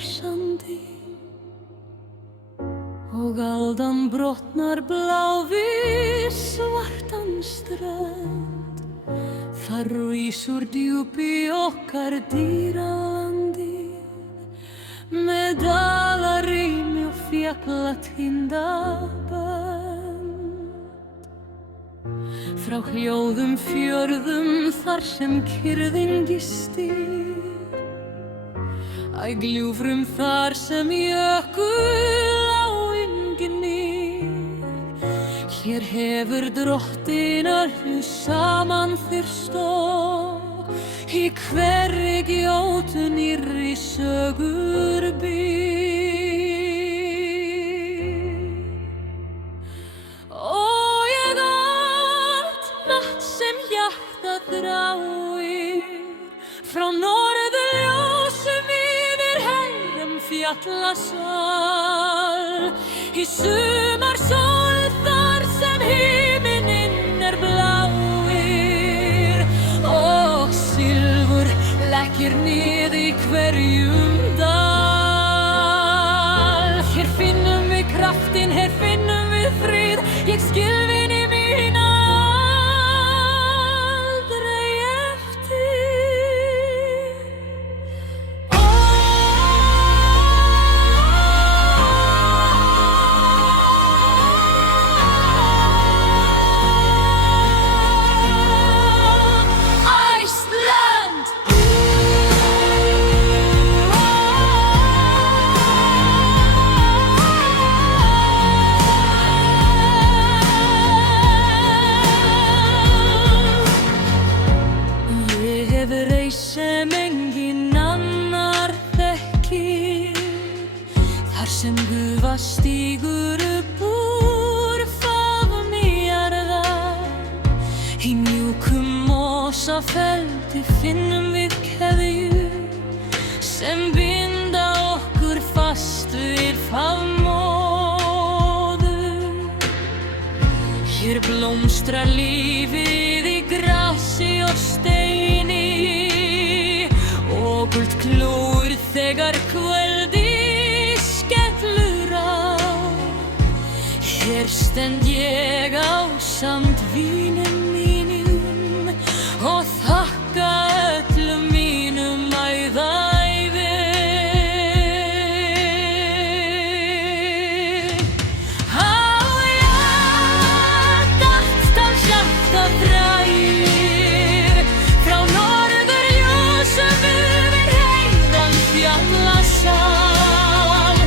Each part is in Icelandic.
sandi og aldan brotnar blá við svartan strönd. Þar rísur djúp í okkar dýralandi með dalarými og fjallatindabönd. Frá hljóðum fjörðum þar sem kyrrðin gistir, gljúfrum þar sem jökuláin gnýr. Hér hefur drottin öllu saman þyrst og í hverri gjótu nýrri sögur býr. Og ég allt natt sem hjartað þráir, frá norðurljósum fjallasal, í sumarsól þar sem himinninn bláir og silfur leggir niður í hverjum dal. Hér finnum við kraftinn, hér finnum við frið, ég skil vini mína aldrei eftir. Sem enginn annar þekkir, þar sem gufa stígur upp úr faðmi jarðar. Í mjúkum mosafeldi finnum við keðjur sem binda okkur fast við faðmóður. Hér blómstrar lífið í grasi og steini og gult klúr þegar kvöldi skellur á. Hér stend ég ásamt vinum mínum og þakka öllum mínum æðæfi. Á hjartans hjarta þræðir, frá norðurljósum fjallasal,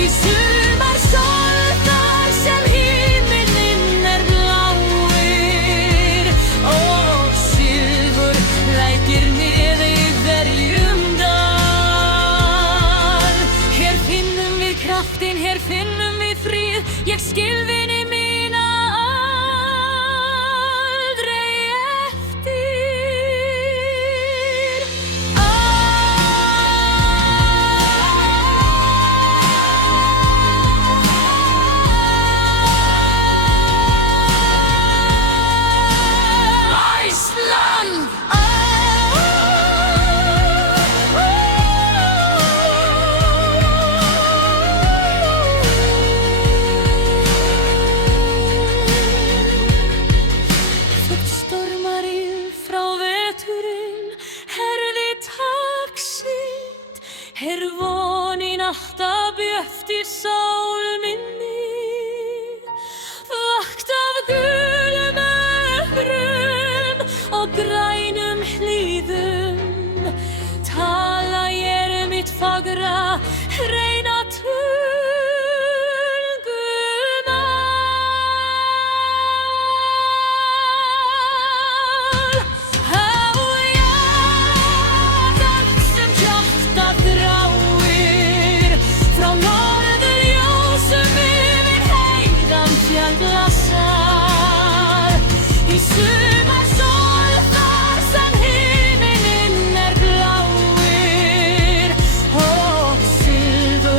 í sumarsól þar sem himinninn bláir og silfur lækir niður í hverjum dal. Hér finnum við kraftinn, hér finnum við frið, ég skil vini mína aldrei eftir. Er von í nattabjöfti sál minni, vakt af gulum öfrum og grænum hlíðum, tala ég mitt fagra hreina sumarsól þar sem himinninn bláir og silfur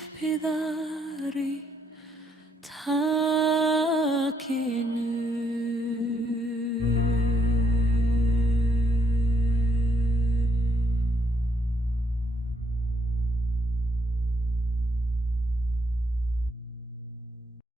uppi þar í takinu.